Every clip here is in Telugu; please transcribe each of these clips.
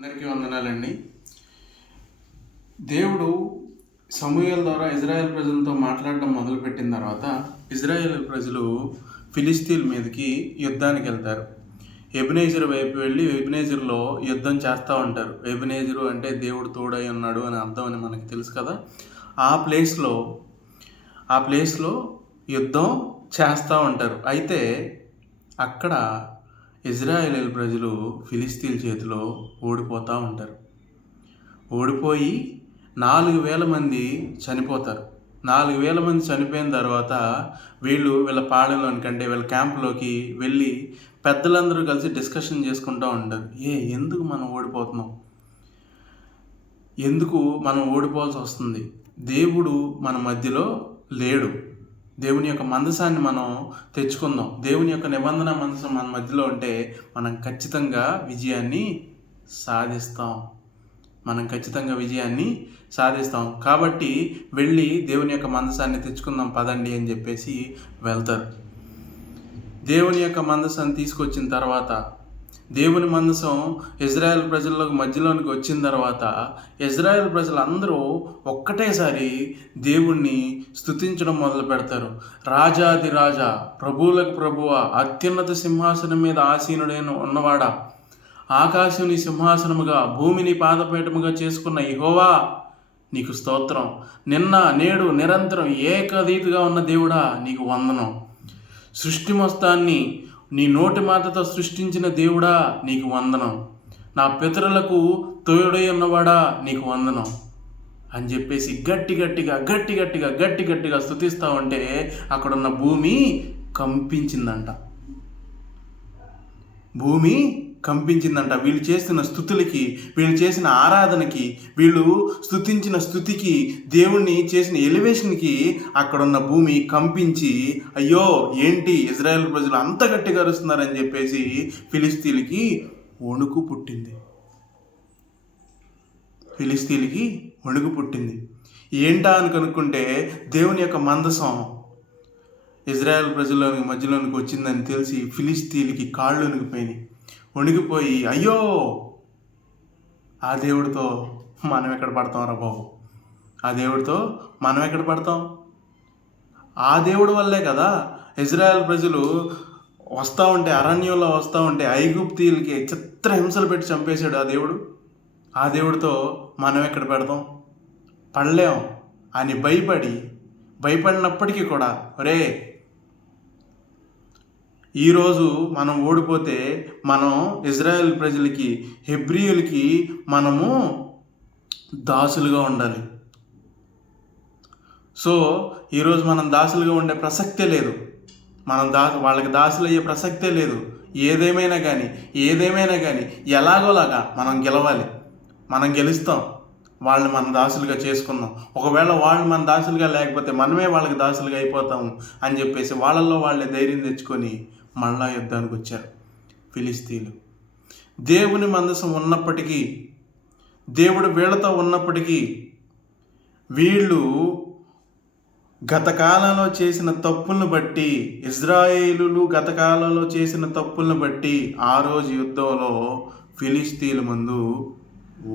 అందరికీ వందనాలండి. దేవుడు సమూయేలు ద్వారా ఇజ్రాయెల్ ప్రజలతో మాట్లాడడం మొదలుపెట్టిన తర్వాత ఇజ్రాయెల్ ప్రజలు ఫిలిస్తీన్ల మీదకి యుద్ధానికి వెళ్తారు. ఎబెనేజరు వైపు వెళ్ళి ఎబెనేజరులో యుద్ధం చేస్తూ ఉంటారు. ఎబెనేజరు అంటే దేవుడు తోడై ఉన్నాడు అని అర్థం అని మనకి తెలుసు కదా. ఆ ప్లేస్లో యుద్ధం చేస్తూ ఉంటారు. అయితే అక్కడ ఇజ్రాయేలీల ప్రజలు ఫిలిస్తీన్ల చేతిలో ఓడిపోతూ ఉంటారు. ఓడిపోయి 4,000 మంది చనిపోతారు. 4,000 మంది చనిపోయిన తర్వాత వీళ్ళ పాళెంలోనికి అంటే వీళ్ళ క్యాంపులోకి వెళ్ళి పెద్దలందరూ కలిసి డిస్కషన్ చేసుకుంటూ ఉంటారు. ఎందుకు మనం ఓడిపోతున్నాం, ఎందుకు మనం ఓడిపోవాల్సి వస్తుంది, దేవుడు మన మధ్యలో లేడు, దేవుని యొక్క మందసాన్ని మనం తెచ్చుకుందాం, దేవుని యొక్క నిబంధన మందసం మన మధ్యలో ఉంటే మనం ఖచ్చితంగా విజయాన్ని సాధిస్తాం కాబట్టి వెళ్ళి దేవుని యొక్క మందసాన్ని తెచ్చుకుందాం పదండి అని చెప్పేసి వెళ్తారు. దేవుని యొక్క మందసాన్ని తీసుకొచ్చిన తర్వాత దేవుని మందసం ఇజ్రాయెల్ ప్రజలకు మధ్యలోనికి వచ్చిన తర్వాత ఇజ్రాయెల్ ప్రజలందరూ ఒక్కటేసారి దేవుణ్ణి స్తుతించడం మొదలు పెడతారు. రాజాది రాజా, ప్రభువులకు ప్రభువ, అత్యున్నత సింహాసనం మీద ఆసీనుడైన ఉన్నవాడా, ఆకాశం నీ సింహాసనముగా భూమిని పాదపీఠముగా చేసుకున్న యెహోవా నీకు స్తోత్రం, నిన్న నేడు నిరంతరం ఏకరీతిగా ఉన్న దేవుడా నీకు వందనం, సృష్టి మొత్తాన్ని నీ నోటి మాటతో సృష్టించిన దేవుడా నీకు వందనం, నా పితరులకు తోడై ఉన్నవాడా నీకు వందనం అని చెప్పేసి గట్టి గట్టిగా స్తుతిస్తూ ఉంటే అక్కడున్న భూమి కంపించిందంట. వీళ్ళు చేసిన స్తుతులకి, వీళ్ళు చేసిన ఆరాధనకి, వీళ్ళు స్తుతించిన స్తుతికి, దేవుణ్ణి చేసిన ఎలివేషన్కి అక్కడున్న భూమి కంపించి, అయ్యో ఏంటి ఇజ్రాయెల్ ప్రజలు అంత గట్టిగా అరుస్తున్నారని చెప్పేసి ఫిలిస్తీన్లకి వణుకు పుట్టింది. ఏంటా అని కనుక్కుంటే దేవుని యొక్క మందసం ఇజ్రాయెల్ ప్రజల్లోని మధ్యలోనికి వచ్చిందని తెలిసి ఫిలిస్తీన్లకి కాళ్ళు వణిగిపోయి, అయ్యో ఆ దేవుడితో మనం ఎక్కడ పడతాం రా బాబు, ఆ దేవుడితో మనం ఎక్కడ పడతాం, ఆ దేవుడి వల్లే కదా ఇజ్రాయెల్ ప్రజలు వస్తూ ఉంటే అరణ్యంలో వస్తూ ఉంటే ఐగుప్తీయులకి చిత్రహింసలు పెట్టి చంపేశాడు ఆ దేవుడు, ఆ దేవుడితో మనం ఎక్కడ పెడతాం, పడలేం అని భయపడినప్పటికీ కూడా ఒరే ఈరోజు మనం ఓడిపోతే మనం ఇజ్రాయెల్ ప్రజలకి, హెబ్రీయులకి మనము దాసులుగా ఉండాలి. సో ఈరోజు మనం దాసులుగా ఉండే ప్రసక్తే లేదు, వాళ్ళకి దాసులు అయ్యే ప్రసక్తే లేదు. ఏదేమైనా కానీ ఎలాగోలాగా మనం గెలవాలి, మనం గెలుస్తాం, వాళ్ళని మన దాసులుగా చేసుకుందాం. ఒకవేళ వాళ్ళు మన దాసులుగా లేకపోతే మనమే వాళ్ళకి దాసులుగా అయిపోతాము అని చెప్పేసి వాళ్ళల్లో వాళ్ళే ధైర్యం తెచ్చుకొని మళ్ళా యుద్ధానికి వచ్చారు ఫిలిస్తీన్లు. దేవుని మందసం ఉన్నప్పటికీ, దేవుడు వీళ్ళతో ఉన్నప్పటికీ వీళ్ళు గతకాలంలో చేసిన తప్పులను బట్టి, ఇజ్రాయేలులు గతకాలంలో చేసిన తప్పులను బట్టి ఆ రోజు యుద్ధంలో ఫిలిస్తీన్ల ముందు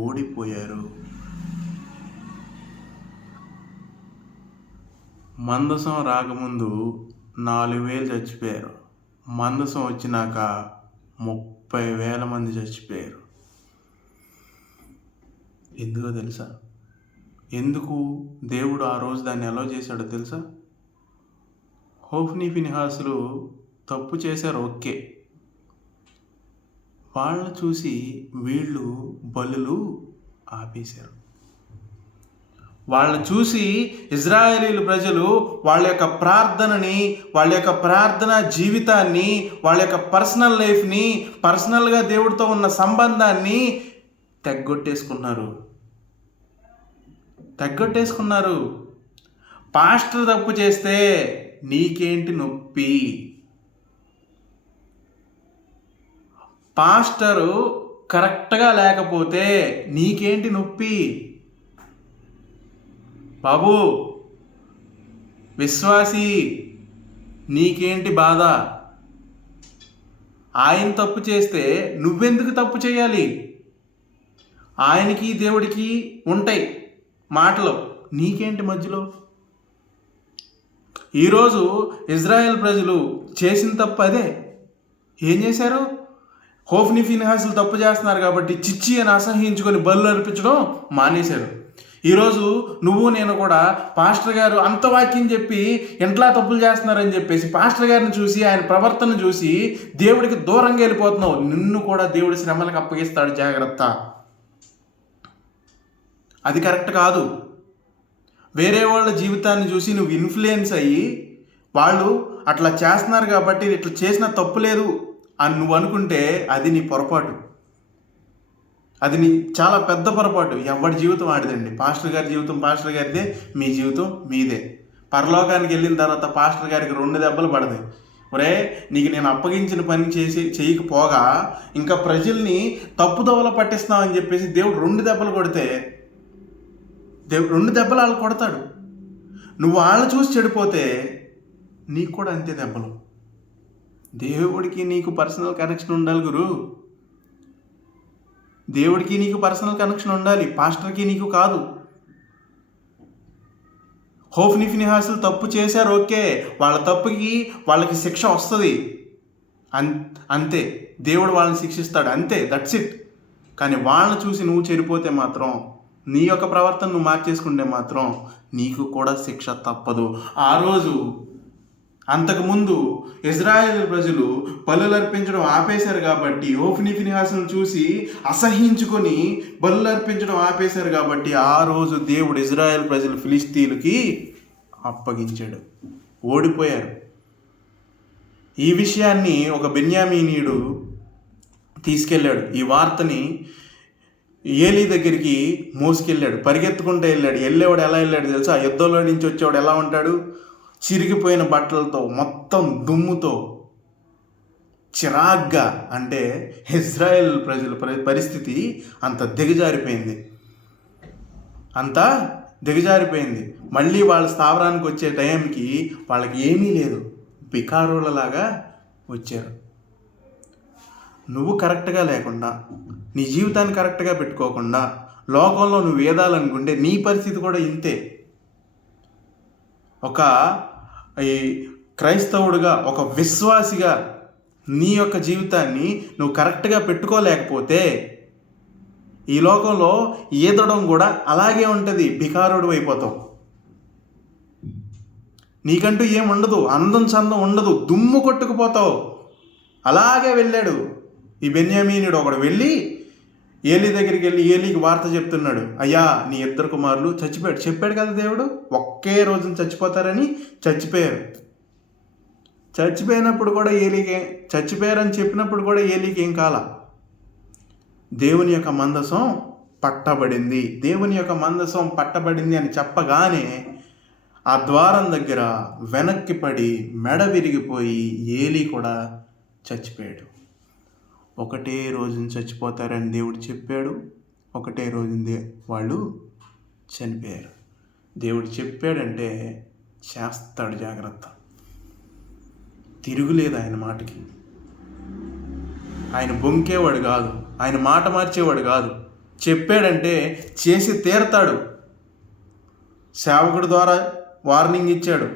ఓడిపోయారు. మందసం రాకముందు 4,000 చచ్చిపోయారు. మందసం వచ్చినాక 30,000 మంది చచ్చిపోయారు. ఎందుకో తెలుసా? ఎందుకు దేవుడు ఆ రోజు దాన్ని ఎలా చేశాడో తెలుసా? హోఫ్నీ ఫినిహాసులు తప్పు చేశారు, ఓకే, వాళ్ళని చూసి వీళ్ళు బలులు ఆపేశారు. వాళ్ళని చూసి ఇజ్రాయేలీల ప్రజలు వాళ్ళ యొక్క ప్రార్థనని, వాళ్ళ యొక్క ప్రార్థన జీవితాన్ని, వాళ్ళ యొక్క పర్సనల్ లైఫ్ని, పర్సనల్గా దేవుడితో ఉన్న సంబంధాన్ని తెగ్గొట్టేసుకున్నారు. పాస్టర్ తప్పు చేస్తే నీకేంటి నొప్పి, పాస్టరు కరెక్ట్గా లేకపోతే నీకేంటి నొప్పి, బాబు విశ్వాసి నీకేంటి బాధ, ఆయన తప్పు చేస్తే నువ్వెందుకు తప్పు చేయాలి, ఆయనకి దేవుడికి ఉంటాయి మాటలు, నీకేంటి మధ్యలో? ఈరోజు ఇజ్రాయెల్ ప్రజలు చేసిన తప్పు అదే. ఏం చేశారు? హోఫ్ని ఫీనెహాసులు తప్పు చేస్తున్నారు కాబట్టి చిచ్చి అని అసహ్యించుకొని బలు అర్పించడం మానేశారు. ఈరోజు నువ్వు నేను కూడా పాస్టర్ గారు అంత వాక్యం చెప్పి ఎంట్లా తప్పులు చేస్తున్నారని చెప్పేసి పాస్టర్ గారిని చూసి ఆయన ప్రవర్తన చూసి దేవుడికి దూరంగా వెళ్ళిపోతున్నావు. నిన్ను కూడా దేవుడి శ్రమలకు అప్పగిస్తాడు, జాగ్రత్త. అది కరెక్ట్ కాదు. వేరే వాళ్ళ జీవితాన్ని చూసి నువ్వు ఇన్ఫ్లుయెన్స్ అయ్యి వాళ్ళు అట్లా చేస్తున్నారు కాబట్టి ఇట్లా చేసిన తప్పు లేదు అని నువ్వు అనుకుంటే అది నీ పొరపాటు. అది నీ చాలా పెద్ద పొరపాటు. ఎవరి జీవితం ఆడిదండి. పాస్టర్ గారి జీవితం పాస్టర్ గారిదే, మీ జీవితం మీదే. పరలోకానికి వెళ్ళిన తర్వాత పాస్టర్ గారికి 2 దెబ్బలు పడతాయి. ఒరే, నీకు నేను అప్పగించిన పని చేయకపోగా ఇంకా ప్రజల్ని తప్పుదోవలో పట్టిస్తున్నావు అని చెప్పేసి దేవుడు 2 దెబ్బలు కొడితే, దేవుడు 2 దెబ్బలు వాళ్ళు కొడతాడు. నువ్వు వాళ్ళ చూసి చెడిపోతే నీకు కూడా అంతే దెబ్బలు. దేవుడికి నీకు పర్సనల్ కనెక్షన్ ఉండాలి గురు. దేవుడికి నీకు పర్సనల్ కనెక్షన్ ఉండాలి, పాస్టర్కి నీకు కాదు. హోఫ్ని ఫీనెహాసులు తప్పు చేశారు, ఓకే, వాళ్ళ తప్పుకి వాళ్ళకి శిక్ష వస్తుంది, అంతే. దేవుడు వాళ్ళని శిక్షిస్తాడు, అంతే, దట్స్ ఇట్. కానీ వాళ్ళని చూసి నువ్వు చెడిపోతే మాత్రం, నీ యొక్క ప్రవర్తన నువ్వు మార్చేసుకుంటే మాత్రం నీకు కూడా శిక్ష తప్పదు. ఆ రోజు అంతకుముందు ఇజ్రాయేల్ ప్రజలు బలులు అర్పించడం ఆపేశారు కాబట్టి, హోఫ్ని ఫీనెహాసులను చూసి అసహ్యించుకొని బలులు అర్పించడం ఆపేశారు కాబట్టి ఆ రోజు దేవుడు ఇజ్రాయేల్ ప్రజలు ఫిలిష్తీయులకి అప్పగించాడు, ఓడిపోయారు. ఈ విషయాన్ని ఒక బెన్యామీనీయుడు తీసుకెళ్ళాడు. ఈ వార్తని ఏలీ దగ్గరికి మోసుకెళ్ళాడు, పరిగెత్తుకుంటూ వెళ్ళాడు. వెళ్ళేవాడు ఎలా వెళ్ళాడు తెలుసా? యుద్ధంలో నుంచి వచ్చేవాడు ఎలా ఉంటాడు? చిరిగిపోయిన బట్టలతో, మొత్తం దుమ్ముతో, చిరాగ్గా. అంటే ఇజ్రాయెల్ ప్రజల పరిస్థితి అంత దిగజారిపోయింది, అంతా దిగజారిపోయింది. మళ్ళీ వాళ్ళ స్థావరానికి వచ్చే టైంకి వాళ్ళకి ఏమీ లేదు, బికారులలాగా వచ్చారు. నువ్వు కరెక్ట్గా లేకుండా, నీ జీవితాన్ని కరెక్ట్గా పెట్టుకోకుండా లోకంలో నువ్వు వేదాలనుకుంటే నీ పరిస్థితి కూడా ఇంతే. ఒక ఈ క్రైస్తవుడిగా, ఒక విశ్వాసిగా నీ యొక్క జీవితాన్ని నువ్వు కరెక్ట్గా పెట్టుకోలేకపోతే ఈ లోకంలో ఈదడం కూడా అలాగే ఉంటుంది, బికారుడు అయిపోతావు. నీకంటూ ఏముండదు, అందం చందం ఉండదు, దుమ్ము కొట్టుకుపోతావు. అలాగే వెళ్ళాడు ఈ బెన్యామీనుడు. ఒకడు వెళ్ళి ఏలీ దగ్గరికి వెళ్ళి ఏలీకి వార్త చెప్తున్నాడు, అయ్యా నీ 2 కుమారులు చచ్చిపోయాడు. చెప్పాడు కదా దేవుడు, ఒకే రోజున చచ్చిపోతారని. చచ్చిపోయారు. చచ్చిపోయినప్పుడు కూడా చచ్చిపోయారని చెప్పినప్పుడు కూడా ఏలీకి ఏం కాల. దేవుని యొక్క మందసం పట్టబడింది. దేవుని యొక్క మందసం పట్టబడింది అని చెప్పగానే ఆ ద్వారం దగ్గర వెనక్కి పడి మెడ విరిగిపోయి ఏలీ కూడా చచ్చిపోయాడు. ఒకటే రోజున చచ్చిపోతారని దేవుడు చెప్పాడు, ఒకటే రోజున వాళ్ళు చనిపోయారు. దేవుడు చెప్పాడంటే చేస్తాడు, జాగ్రత్త. తిరుగులేదు ఆయన మాటకి. ఆయన బొంకేవాడు కాదు, ఆయన మాట మార్చేవాడు కాదు. చెప్పాడంటే చేసి తీరతాడు. సేవకుడి ద్వారా వార్నింగ్ ఇచ్చాడు,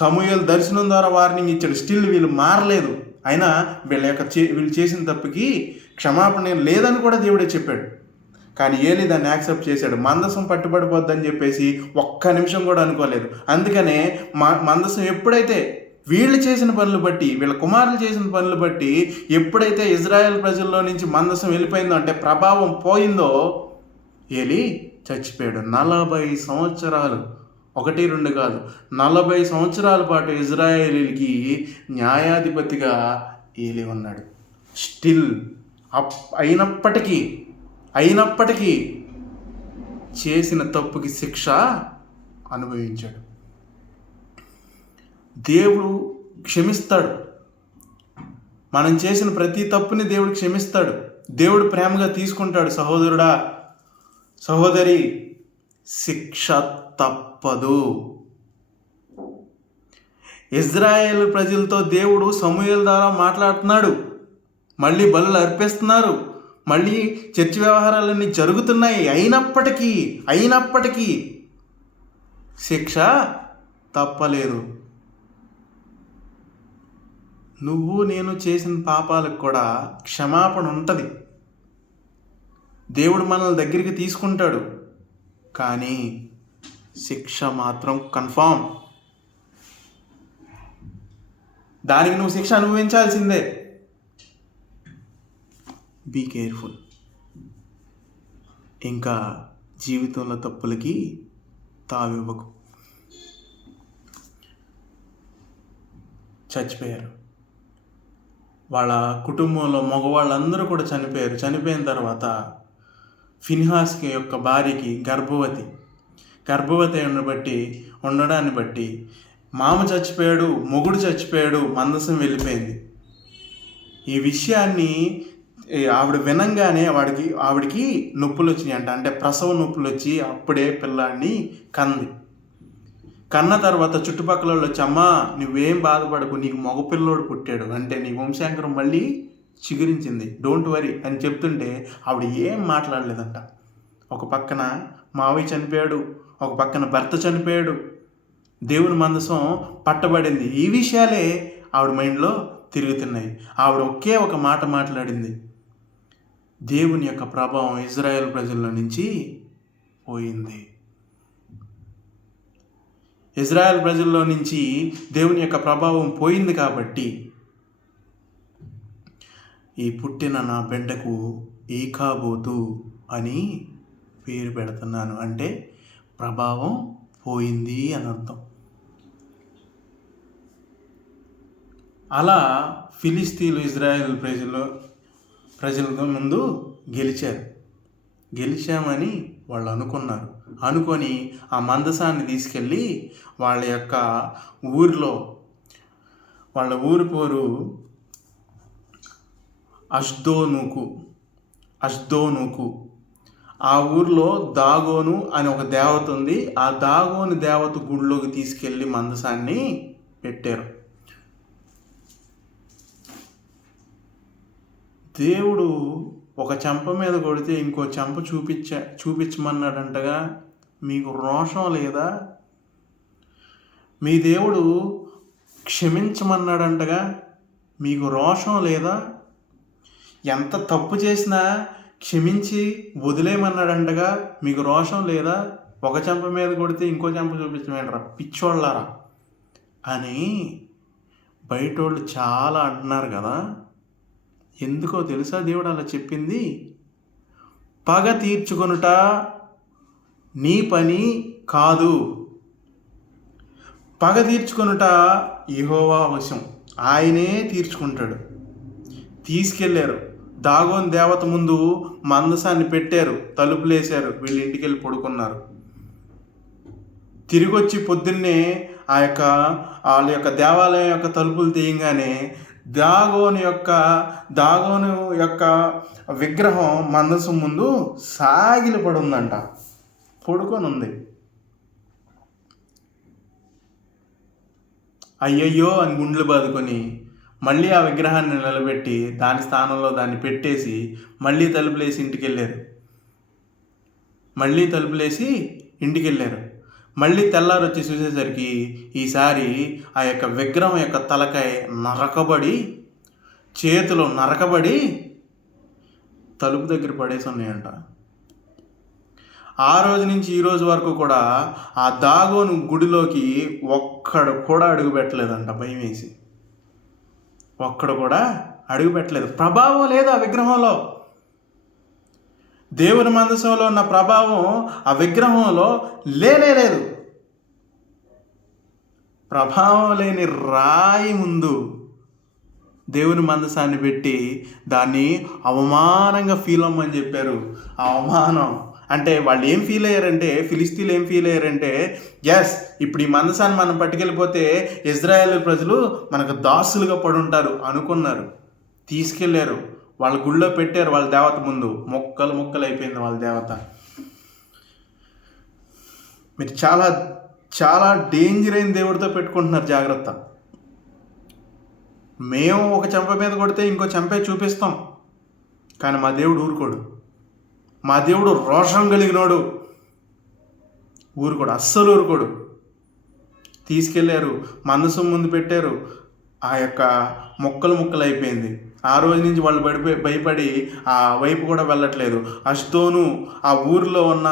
సమూయేలు దర్శనం ద్వారా వార్నింగ్ ఇచ్చాడు. స్టిల్ వీళ్ళు మారలేదు. అయినా వీళ్ళు చేసిన తప్పుకి క్షమాపణ లేదని కూడా దేవుడే చెప్పాడు. కానీ ఏలీ దాన్ని యాక్సెప్ట్ చేశాడు. మందసం పట్టుబడిపోద్దని చెప్పేసి ఒక్క నిమిషం కూడా అనుకోలేదు. అందుకనే మందసం ఎప్పుడైతే వీళ్ళు చేసిన పనులు బట్టి, వీళ్ళ కుమారులు చేసిన పనులు బట్టి ఎప్పుడైతే ఇజ్రాయెల్ ప్రజల్లో నుంచి మందసం వెళ్ళిపోయిందో, అంటే ప్రభావం పోయిందో, ఏలీ చచ్చిపోయాడు. 40 సంవత్సరాలు, 1-2 కాదు, 40 సంవత్సరాల పాటు ఇజ్రాయేలీలకి న్యాయాధిపతిగా ఏలీ ఉన్నాడు. స్టిల్ అయినప్పటికీ చేసిన తప్పుకి శిక్ష అనుభవించాడు. దేవుడు క్షమిస్తాడు. మనం చేసిన ప్రతి తప్పుని దేవుడు క్షమిస్తాడు. దేవుడు ప్రేమగా తీసుకుంటాడు. సహోదరుడా, సహోదరి, శిక్ష తప్పదు. ఇజ్రాయేల్ ప్రజలతో దేవుడు సమూయేలు ద్వారా మాట్లాడుతున్నాడు. మళ్ళీ బలులు అర్పిస్తున్నారు. మళ్ళీ చర్చి వ్యవహారాలన్నీ జరుగుతున్నాయి. అయినప్పటికీ శిక్ష తప్పలేదు. నువ్వు నేను చేసిన పాపాలకు కూడా క్షమాపణ ఉంటుంది. దేవుడు మనల్ని దగ్గరికి తీసుకుంటాడు, కానీ శిక్ష మాత్రం కన్ఫామ్. దానికి నువ్వు శిక్ష అనుభవించాల్సిందే. Be careful. ఇంకా జీవితంలో తప్పులకి తావివ్వకు. చచ్చిపోయారు. వాళ్ళ కుటుంబంలో మగవాళ్ళందరూ కూడా చనిపోయారు. చనిపోయిన తర్వాత ఫిన్హాస్కి యొక్క భార్యకి గర్భవతి ఉండడాన్ని బట్టి మామ చచ్చిపోయాడు, మొగుడు చచ్చిపోయాడు, మందసం వెళ్ళిపోయింది. ఈ విషయాన్ని ఆవిడ వినంగానే ఆవిడికి నొప్పులు వచ్చినాయి అంటే ప్రసవ నొప్పులు వచ్చి అప్పుడే పిల్లాడిని కన్న తర్వాత చుట్టుపక్కల వాళ్ళు వచ్చి, అమ్మా నువ్వేం బాధపడకు, నీకు మగపిల్లోడు పుట్టాడు, అంటే నీ వంశాంకరం మళ్ళీ చిగురించింది, డోంట్ వరీ అని చెప్తుంటే ఆవిడ ఏం మాట్లాడలేదంట. ఒక పక్కన మావయ్య చనిపోయాడు, ఒక పక్కన భర్త చనిపోయాడు, దేవుని మందసం పట్టబడింది. ఈ విషయాలే ఆవిడ మైండ్లో తిరుగుతున్నాయి. ఆవిడ ఒకే ఒక మాట మాట్లాడింది, దేవుని యొక్క ప్రభావం ఇజ్రాయెల్ ప్రజల నుంచి పోయింది. ఇజ్రాయెల్ ప్రజల్లో నుంచి దేవుని యొక్క ప్రభావం పోయింది కాబట్టి ఈ పుట్టిన నా బిడ్డకు ఈకాబోతు అని పేరు పెడుతున్నాను. అంటే ప్రభావం పోయింది అని అర్థం. అలా ఫిలిస్తీన్లు ఇజ్రాయెల్ ప్రజల ముందు గెలిచామని వాళ్ళు అనుకొని ఆ మందసాన్ని తీసుకెళ్ళి వాళ్ళ ఊరి పేరు అష్దోనుకు. ఆ ఊరిలో దాగోను అని ఒక దేవత ఉంది. ఆ దాగోను దేవత గుడిలోకి తీసుకెళ్ళి మందసాన్ని పెట్టారు. దేవుడు ఒక చెంప మీద కొడితే ఇంకో చెంప చూపించమన్నాడంటగా. మీకు రోషం లేదా? మీ దేవుడు క్షమించమన్నాడంటగా, మీకు రోషం లేదా? ఎంత తప్పు చేసినా క్షమించి వదిలేయమన్నాడంటగా, మీకు రోషం లేదా? ఒక చెంప మీద కొడితే ఇంకో చెంప చూపించమేంట్రా పిచ్చోళ్ళారా అని బయటోళ్ళు చాలా అంటున్నారు కదా. ఎందుకో తెలుసా దేవుడు అలా చెప్పింది? పగ తీర్చుకొనుట నీ పని కాదు. పగ తీర్చుకొనుట యెహోవా వశం, ఆయనే తీర్చుకుంటాడు. తీసుకెళ్ళారు, దాగోన్ దేవత ముందు మందసాన్ని పెట్టారు, తలుపులేశారు, వీళ్ళు ఇంటికి వెళ్ళి పడుకున్నారు. తిరిగి వచ్చి పొద్దున్నే వాళ్ళ యొక్క దేవాలయం యొక్క తలుపులు తీయంగానే దాగోను యొక్క విగ్రహం మందసం ముందు సాగిలపడి ఉందంట, పడుకొని ఉంది. అయ్యయ్యో అని గుండెలు బాదుకొని మళ్ళీ ఆ విగ్రహాన్ని నిలబెట్టి దాని స్థానంలో దాన్ని పెట్టేసి మళ్ళీ తలుపులేసి ఇంటికెళ్ళారు. మళ్ళీ తెల్లారు వచ్చి చూసేసరికి ఈసారి ఆ యొక్క విగ్రహం యొక్క తలకాయ చేతులు నరకబడి తలుపు దగ్గర పడేసి ఉన్నాయంట. ఆ రోజు నుంచి ఈ రోజు వరకు కూడా ఆ దాగోను గుడిలోకి ఒక్కడు కూడా అడుగు పెట్టలేదంట. భయం వేసి ఒక్కడు కూడా అడుగు పెట్టలేదు. ప్రభావం లేదు ఆ విగ్రహంలో. దేవుని మందసంలో ఉన్న ప్రభావం ఆ విగ్రహంలో లేదు. ప్రభావం లేని రాయి ముందు దేవుని మందసాన్ని పెట్టి దాన్ని అవమానంగా ఫీల్ అవ్వమని చెప్పారు. ఆ అవమానం అంటే వాళ్ళు ఏం ఫీల్ అయ్యారంటే, ఫిలిస్తీన్లు ఏం ఫీల్ అయ్యారంటే, ఎస్ ఇప్పుడు ఈ మందసాన్ని మనం పట్టుకెళ్ళిపోతే ఇజ్రాయేల్ ప్రజలు మనకు దాసులుగా పడుంటారు అనుకున్నారు. తీసుకెళ్లారు, వాళ్ళ గుళ్ళో పెట్టారు, వాళ్ళ దేవత ముందు మొక్కలు అయిపోయింది వాళ్ళ దేవత. మీరు చాలా చాలా డేంజర్ అయిన దేవుడితో పెట్టుకుంటున్నారు, జాగ్రత్త. మేము ఒక చెంప మీద కొడితే ఇంకో చెంపే చూపిస్తాం. కానీ మా దేవుడు ఊరుకోడు. మా దేవుడు రోషం కలిగినోడు, ఊరుకోడు, అస్సలు ఊరుకోడు. తీసుకెళ్ళారు, మందసం ముందు పెట్టారు, ఆ యొక్క ముక్కలు అయిపోయింది. ఆ రోజు నుంచి వాళ్ళు భయపడి ఆ వైపు కూడా వెళ్ళట్లేదు. అష్దోను ఆ ఊరిలో ఉన్న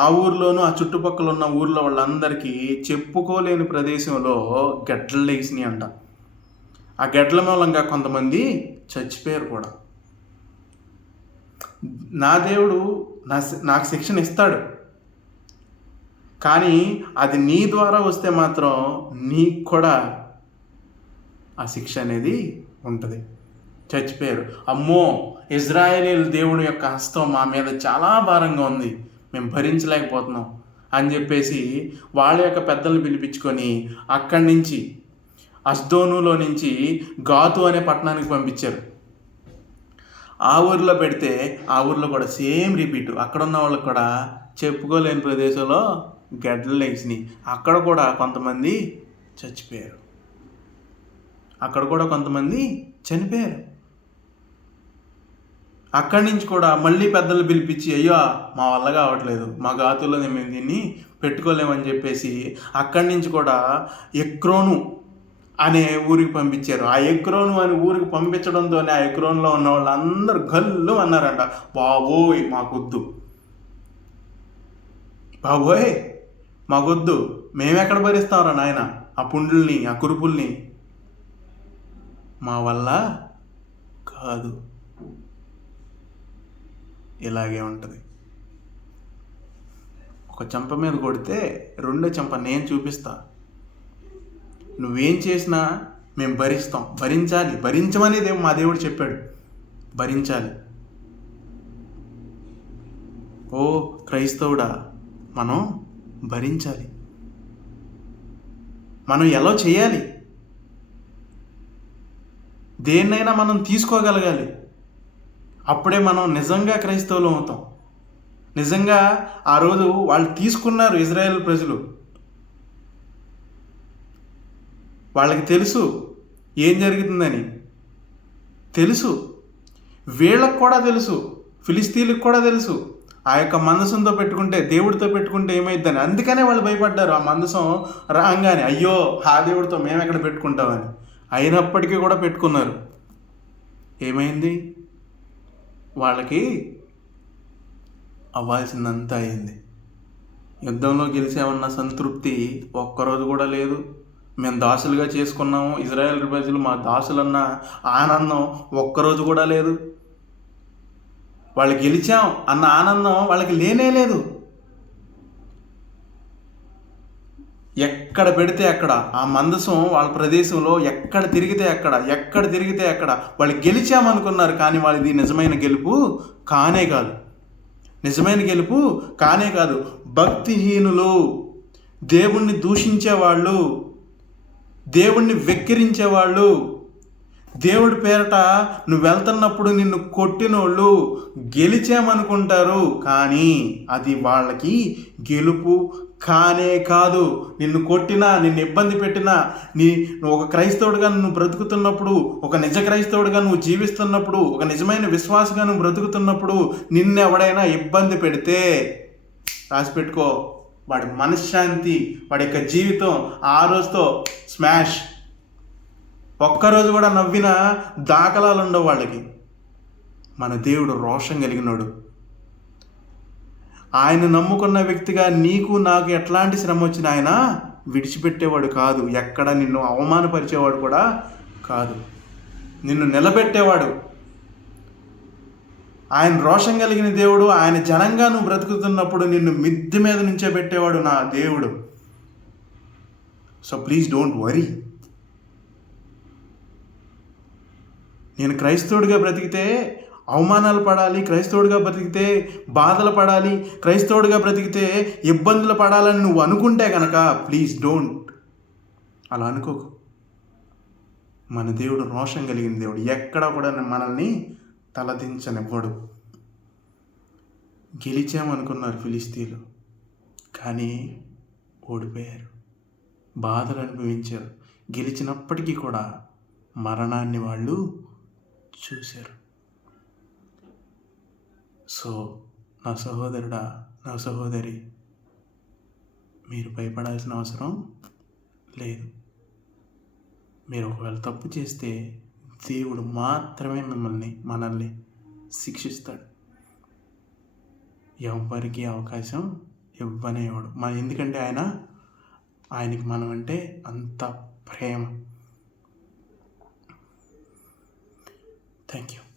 ఆ ఊరిలోనూ ఆ చుట్టుపక్కల ఉన్న ఊర్లో వాళ్ళందరికీ చెప్పుకోలేని ప్రదేశంలో గడ్డలు లేచినాయి అంట. ఆ గడ్డల మూలంగా కొంతమంది చచ్చిపోయారు కూడా. నా దేవుడు నాకు శిక్షణ ఇస్తాడు, కానీ అది నీ ద్వారా వస్తే మాత్రం నీకు కూడా ఆ శిక్ష అనేది ఉంటుంది. చచ్చిపోయారు. అమ్మో, ఇజ్రాయేలీయుల దేవుడి యొక్క హస్తం మా మీద చాలా భారంగా ఉంది, మేము భరించలేకపోతున్నాం అని చెప్పేసి వాళ్ళ యొక్క పెద్దలను పిలిపించుకొని అక్కడి నుంచి అష్దోనులో నుంచి గాతు అనే పట్టణానికి పంపించారు. ఆ ఊరిలో పెడితే ఆ ఊరిలో కూడా సేమ్ రిపీట్. అక్కడ ఉన్న వాళ్ళకి కూడా చెప్పుకోలేని ప్రదేశంలో గడ్డలు లేచినాయి. అక్కడ కూడా కొంతమంది చచ్చిపోయారు, అక్కడ కూడా కొంతమంది చనిపోయారు. అక్కడి నుంచి కూడా మళ్ళీ పెద్దలు పిలిపించి, అయ్యో మా వల్ల కావట్లేదు, మా గాతుల్లో మేము దీన్ని పెట్టుకోలేమని చెప్పేసి అక్కడి నుంచి కూడా ఎక్రోను అనే ఊరికి పంపించారు. ఆ ఎక్రోను అనే ఊరికి పంపించడంతోనే ఆ ఎక్రోన్లో ఉన్న వాళ్ళందరూ గల్లు అన్నారంట, బాబోయ్ మాకొద్దు, బాబోయ్ మాకొద్దు, మేమెక్కడ భరిస్తాంరా నాయన ఆ పుండ్లని, ఆ కురుపుల్ని, మా వల్ల కాదు. ఇలాగే ఉంటుంది. ఒక చెంప మీద కొడితే రెండో చెంప నేను చూపిస్తా. నువ్వేం చేసినా మేము భరిస్తాం, భరించాలి, భరించమని మా దేవుడు చెప్పాడు, భరించాలి. ఓ క్రైస్తవుడా, మనం భరించాలి. మనం ఎలా చేయాలి, దేన్నైనా మనం తీసుకోగలగాలి. అప్పుడే మనం నిజంగా క్రైస్తవులు అవుతాం. నిజంగా ఆ రోజు వాళ్ళు తీసుకున్నారు ఇజ్రాయేల్ ప్రజలు. వాళ్ళకి తెలుసు ఏం జరుగుతుందని, తెలుసు. వీళ్ళకు కూడా తెలుసు, ఫిలిస్తీన్లకు కూడా తెలుసు ఆ యొక్క మందసంతో పెట్టుకుంటే, దేవుడితో పెట్టుకుంటే ఏమైద్దని. అందుకనే వాళ్ళు భయపడ్డారు. ఆ మందసం రాగానే అయ్యో ఆ దేవుడితో మేము ఎక్కడ పెట్టుకుంటామని. అయినప్పటికీ కూడా పెట్టుకున్నారు. ఏమైంది? వాళ్ళకి అవ్వాల్సిందంతా అయింది. యుద్ధంలో గెలిచామన్న సంతృప్తి ఒక్కరోజు కూడా లేదు. మేము దాసులుగా చేసుకున్నాము, ఇజ్రాయేల్ ప్రజలు మా దాసులన్న ఆనందం ఒక్కరోజు కూడా లేదు. వాళ్ళు గెలిచాం అన్న ఆనందం వాళ్ళకి లేనే లేదు. ఎక్కడ పెడితే అక్కడ ఆ మందసం వాళ్ళ ప్రదేశంలో ఎక్కడ తిరిగితే అక్కడ వాళ్ళు గెలిచామనుకున్నారు. కానీ వాళ్ళది నిజమైన గెలుపు కానే కాదు. నిజమైన గెలుపు కానే కాదు. భక్తిహీనులు, దేవుణ్ణి దూషించేవాళ్ళు, దేవుణ్ణి వెక్కిరించేవాళ్ళు, దేవుడి పేరట నువ్వు వెళ్తున్నప్పుడు నిన్ను కొట్టినోళ్ళు గెలిచామనుకుంటారు. కానీ అది వాళ్ళకి గెలుపు కానే కాదు. నిన్ను కొట్టినా, నిన్ను ఇబ్బంది పెట్టినా, నువ్వు ఒక క్రైస్తవుడిగా నువ్వు బ్రతుకుతున్నప్పుడు, ఒక నిజ క్రైస్తవుడిగా నువ్వు జీవిస్తున్నప్పుడు, ఒక నిజమైన విశ్వాసగా నువ్వు బ్రతుకుతున్నప్పుడు నిన్ను ఎవడైనా ఇబ్బంది పెడితే రాసిపెట్టుకో, వాడి మనశ్శాంతి, వాడి యొక్క జీవితం ఆ రోజుతో స్మాష్. ఒక్కరోజు కూడా నవ్విన దాఖలాలు ఉండవు వాళ్ళకి. మన దేవుడు రోషం కలిగినాడు. ఆయన నమ్ముకున్న వ్యక్తిగా నీకు నాకు ఎట్లాంటి శ్రమ వచ్చినా ఆయన విడిచిపెట్టేవాడు కాదు. ఎక్కడ నిన్ను అవమానపరిచేవాడు కూడా కాదు, నిన్ను నిలబెట్టేవాడు. ఆయన రోషం కలిగిన దేవుడు. ఆయన జనంగా నువ్వు బ్రతుకుతున్నప్పుడు నిన్ను మిద్దె మీద నుంచే పెట్టేవాడు నా దేవుడు. So please don't worry. నేను క్రైస్తవుడిగా బ్రతికితే అవమానాలు పడాలి, క్రైస్తవుడిగా బ్రతికితే బాధలు పడాలి, క్రైస్తవుడిగా బ్రతికితే ఇబ్బందులు పడాలని నువ్వు అనుకుంటే కనుక ప్లీజ్ డోంట్ అలా అనుకోకు. మన దేవుడు రోషం కలిగిన దేవుడు. ఎక్కడ కూడా మనల్ని తలదించనివ్వడు. గెలిచామనుకున్నారు ఫిలిస్తీన్లు, కానీ ఓడిపోయారు, బాధలు అనుభవించారు. గెలిచినప్పటికీ కూడా మరణాన్ని వాళ్ళు చూశారు. సో నా సహోదరుడా, నా సహోదరి, మీరు భయపడాల్సిన అవసరం లేదు. మీరు ఒకవేళ తప్పు చేస్తే దేవుడు మాత్రమే మనల్ని శిక్షిస్తాడు. ఎవ్వరికి అవకాశం ఇవ్వనేవాడు. ఎందుకంటే ఆయనకి మనం అంటే అంత ప్రేమ. Thank you.